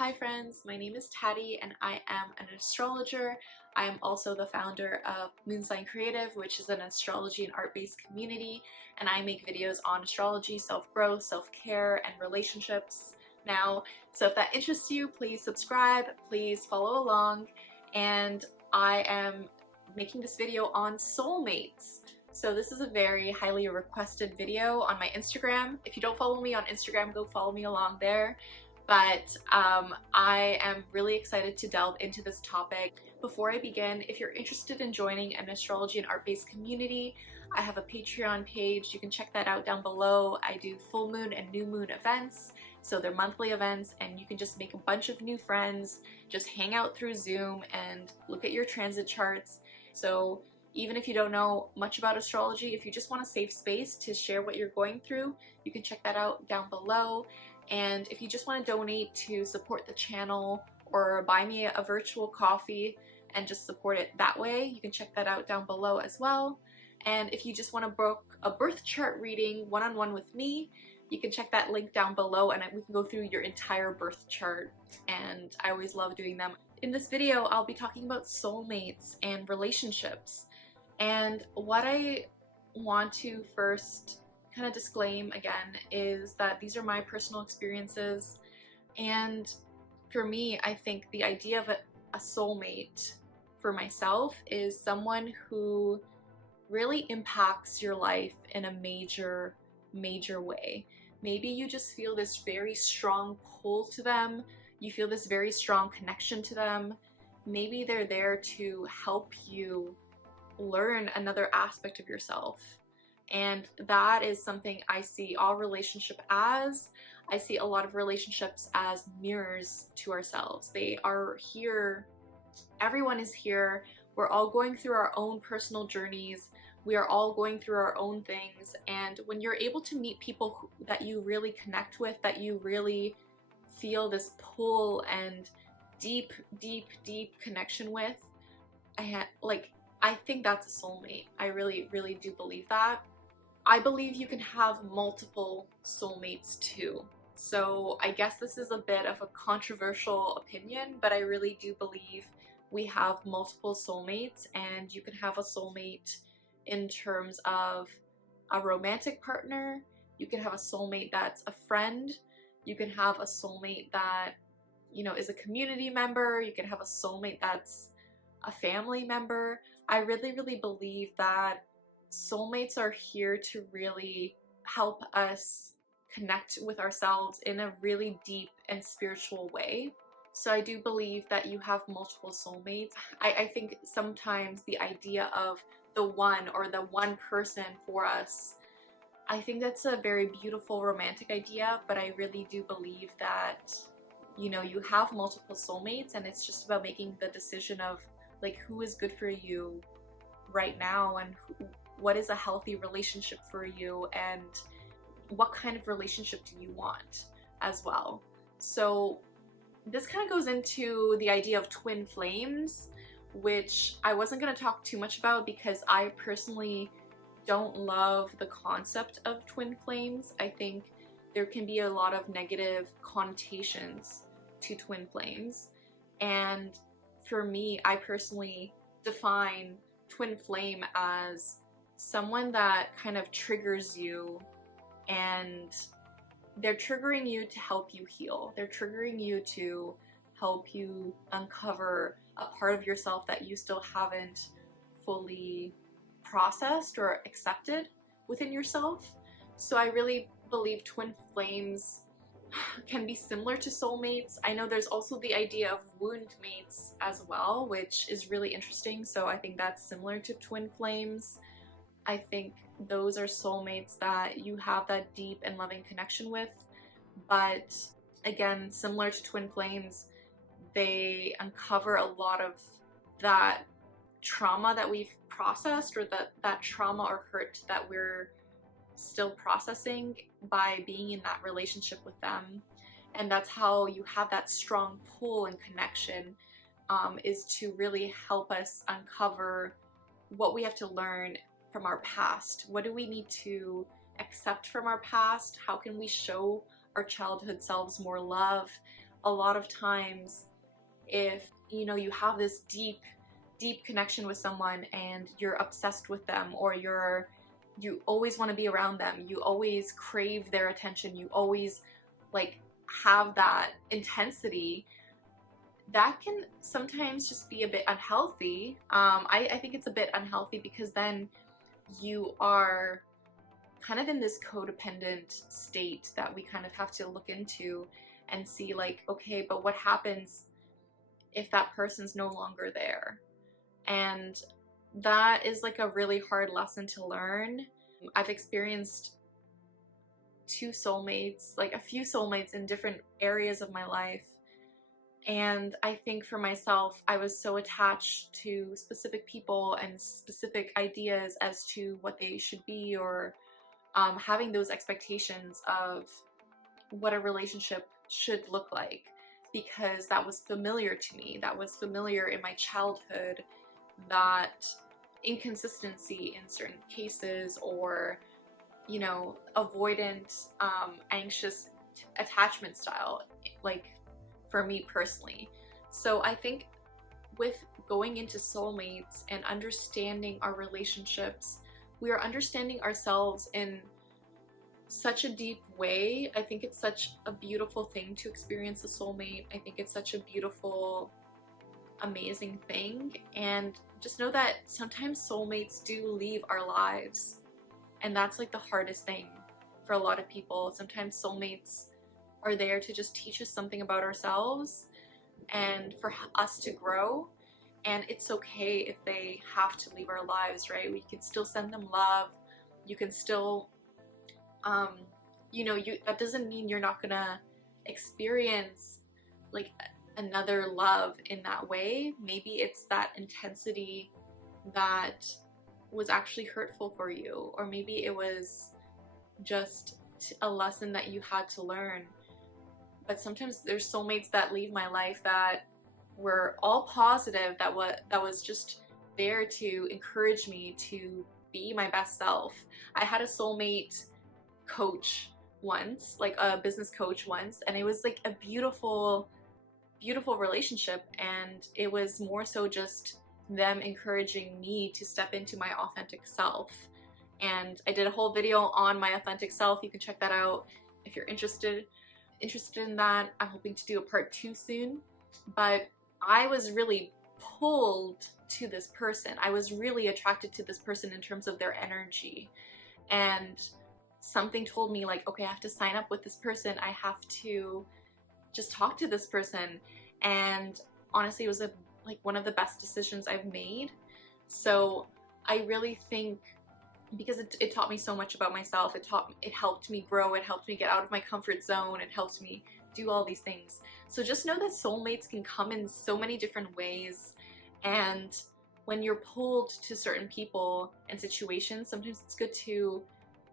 Hi friends, my name is Taddy and I am an astrologer. I am also the founder of Moonsign Creative, which is an astrology and art-based community, and I make videos on astrology, self-growth, self-care, and relationships now. So if that interests you, please subscribe, please follow along, and I am making this video on soulmates. So this is a very highly requested video on my Instagram. If you don't follow me on Instagram, go follow me along there. But I am really excited to delve into this topic. Before I begin, if you're interested in joining an astrology and art-based community, I have a Patreon page. You can check that out down below. I do full moon and new moon events, so they're monthly events, and you can just make a bunch of new friends, just hang out through Zoom and look at your transit charts. So even if you don't know much about astrology, if you just want a safe space to share what you're going through, you can check that out down below. And if you just want to donate to support the channel or buy me a virtual coffee and just support it that way, you can check that out down below as well. And if you just want to book a birth chart reading one-on-one with me, you can check that link down below and we can go through your entire birth chart, and I always love doing them. In this video, I'll be talking about soulmates and relationships. And what I want to first kind of disclaim again is that these are my personal experiences, and for me, I think the idea of a soulmate for myself is someone who really impacts your life in a major way. Maybe you just feel this very strong pull to them, you feel this very strong connection to them. Maybe they're there to help you learn another aspect of yourself. And that is something I see all relationship as. I see a lot of relationships as mirrors to ourselves. They are here, everyone is here, we're all going through our own personal journeys, we are all going through our own things, and when you're able to meet people that you really connect with, that you really feel this pull and deep connection with, I think that's a soulmate. I really do believe that. I believe you can have multiple soulmates too. So I guess this is a bit of a controversial opinion, but I really do believe we have multiple soulmates, and you can have a soulmate in terms of a romantic partner, you can have a soulmate that's a friend, you can have a soulmate that, you know, is a community member, you can have a soulmate that's a family member. I really believe that soulmates are here to really help us connect with ourselves in a really deep and spiritual way. So I do believe that you have multiple soulmates. I think sometimes the idea of the one or the one person for us, I think that's a very beautiful romantic idea, but I really do believe that, you know, you have multiple soulmates, and it's just about making the decision of like who is good for you right now, and what is a healthy relationship for you, and what kind of relationship do you want as well. So this kind of goes into the idea of twin flames, which I wasn't going to talk too much about because I personally don't love the concept of twin flames. I think there can be a lot of negative connotations to twin flames, and for me, I personally define twin flame as someone that kind of triggers you, and they're triggering you to help you heal. They're triggering you to help you uncover a part of yourself that you still haven't fully processed or accepted within yourself. So I really believe twin flames can be similar to soulmates. I know there's also the idea of wound mates as well, which is really interesting. So I think that's similar to twin flames. I think those are soulmates that you have that deep and loving connection with. But again, similar to twin flames, they uncover a lot of that trauma that we've processed, or that trauma or hurt that we're still processing by being in that relationship with them. And that's how you have that strong pull and connection, is to really help us uncover what we have to learn from our past. What do we need to accept from our past? How can we show our childhood selves more love? a lot of times, if you know you have this deep connection with someone and you're obsessed with them, or you always want to be around them, you always crave their attention, you always like have that intensity, that can sometimes just be a bit unhealthy. I think it's a bit unhealthy because then you are kind of in this codependent state that we kind of have to look into and see, like, okay, but what happens if that person's no longer there? And that is like a really hard lesson to learn. I've experienced two soulmates, like a few soulmates in different areas of my life. And I think for myself, I was so attached to specific people and specific ideas as to what they should be, or having those expectations of what a relationship should look like, because that was familiar to me, that was familiar in my childhood, that inconsistency in certain cases, or you know, avoidant, anxious attachment style, like for me personally. So I think with going into soulmates and understanding our relationships, we are understanding ourselves in such a deep way. I think it's such a beautiful thing to experience a soulmate. I think it's such a beautiful, amazing thing. And just know that sometimes soulmates do leave our lives. And that's like the hardest thing for a lot of people. Sometimes soulmates are there to just teach us something about ourselves and for us to grow. And it's okay if they have to leave our lives, right? We can still send them love. You can still, you know, that doesn't mean you're not gonna experience like another love in that way. Maybe it's that intensity that was actually hurtful for you, or maybe it was just a lesson that you had to learn. But sometimes there's soulmates that leave my life that were all positive, that was just there to encourage me to be my best self. I had a soulmate coach once, like a business coach once, and it was like a beautiful relationship, and it was more so just them encouraging me to step into my authentic self. And I did a whole video on my authentic self. You can check that out if you're interested in that. I'm hoping to do a part 2 soon. But I was really pulled to this person. I was really attracted to this person in terms of their energy. And something told me, like, okay, I have to sign up with this person. I have to just talk to this person. And honestly, it was like one of the best decisions I've made. So I really think, because it taught me so much about myself, it helped me grow, it helped me get out of my comfort zone, it helped me do all these things. So just know that soulmates can come in so many different ways, and when you're pulled to certain people and situations, sometimes it's good to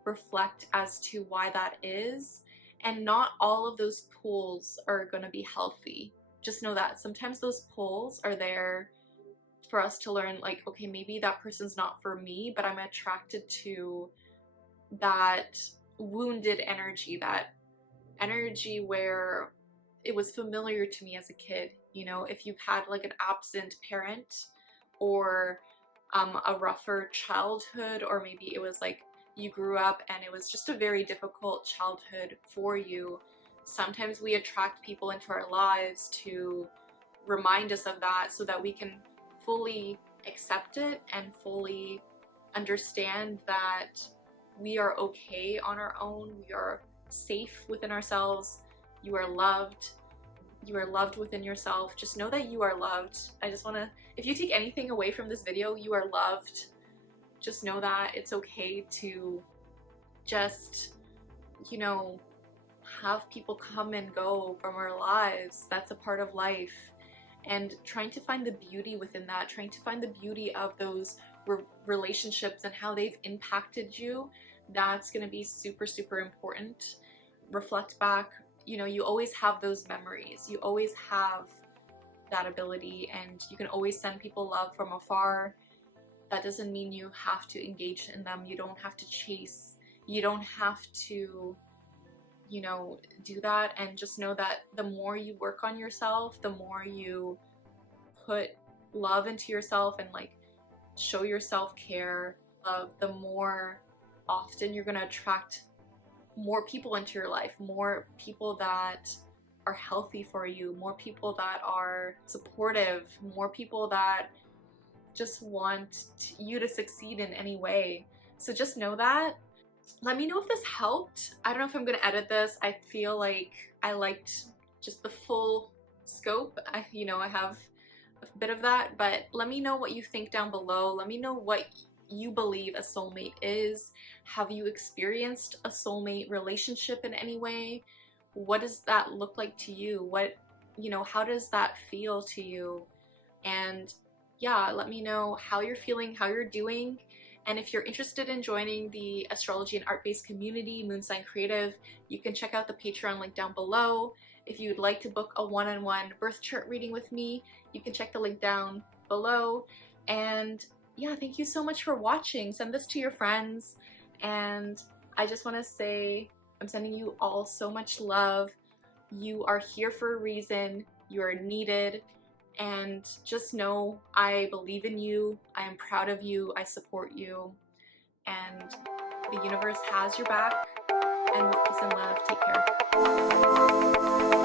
reflect as to why that is. And not all of those pulls are going to be healthy. Just know that sometimes those pulls are there for us to learn, like, okay, maybe that person's not for me, but I'm attracted to that wounded energy, that energy where it was familiar to me as a kid. You know, if you've had like an absent parent, or a rougher childhood, or maybe it was like you grew up and it was just a very difficult childhood for you, sometimes we attract people into our lives to remind us of that, so that we can fully accept it and fully understand that we are okay on our own. We are safe within ourselves. You are loved. You are loved within yourself. Just know that you are loved. I just want to, if you take anything away from this video, you are loved. Just know that it's okay to just, you know, have people come and go from our lives. That's a part of life. And trying to find the beauty within that, trying to find the beauty of those relationships and how they've impacted you, that's going to be super, super important. Reflect back. You know, you always have those memories. You always have that ability, and you can always send people love from afar. That doesn't mean you have to engage in them. You don't have to chase. You don't have to you know, do that. And just know that the more you work on yourself, the more you put love into yourself and like show your self-care, the more often you're gonna attract more people into your life, more people that are healthy for you, more people that are supportive, more people that just want you to succeed in any way. So just know that. Let me know if this helped. I don't know if I'm gonna edit this. I feel like I liked just the full scope. I have a bit of that, but let me know what you think down below. Let me know what you believe a soulmate is. Have you experienced a soulmate relationship in any way? What does that look like to you? What, how does that feel to you? And yeah, let me know how you're feeling, how you're doing. And if you're interested in joining the astrology and art-based community, Moon Sign Creative, you can check out the Patreon link down below. If you'd like to book a one-on-one birth chart reading with me, you can check the link down below. And yeah, thank you so much for watching. Send this to your friends. And I just want to say, I'm sending you all so much love. You are here for a reason. You are needed. And just know I believe in you. I am proud of you. I support you. And the universe has your back. And with peace and love, take care.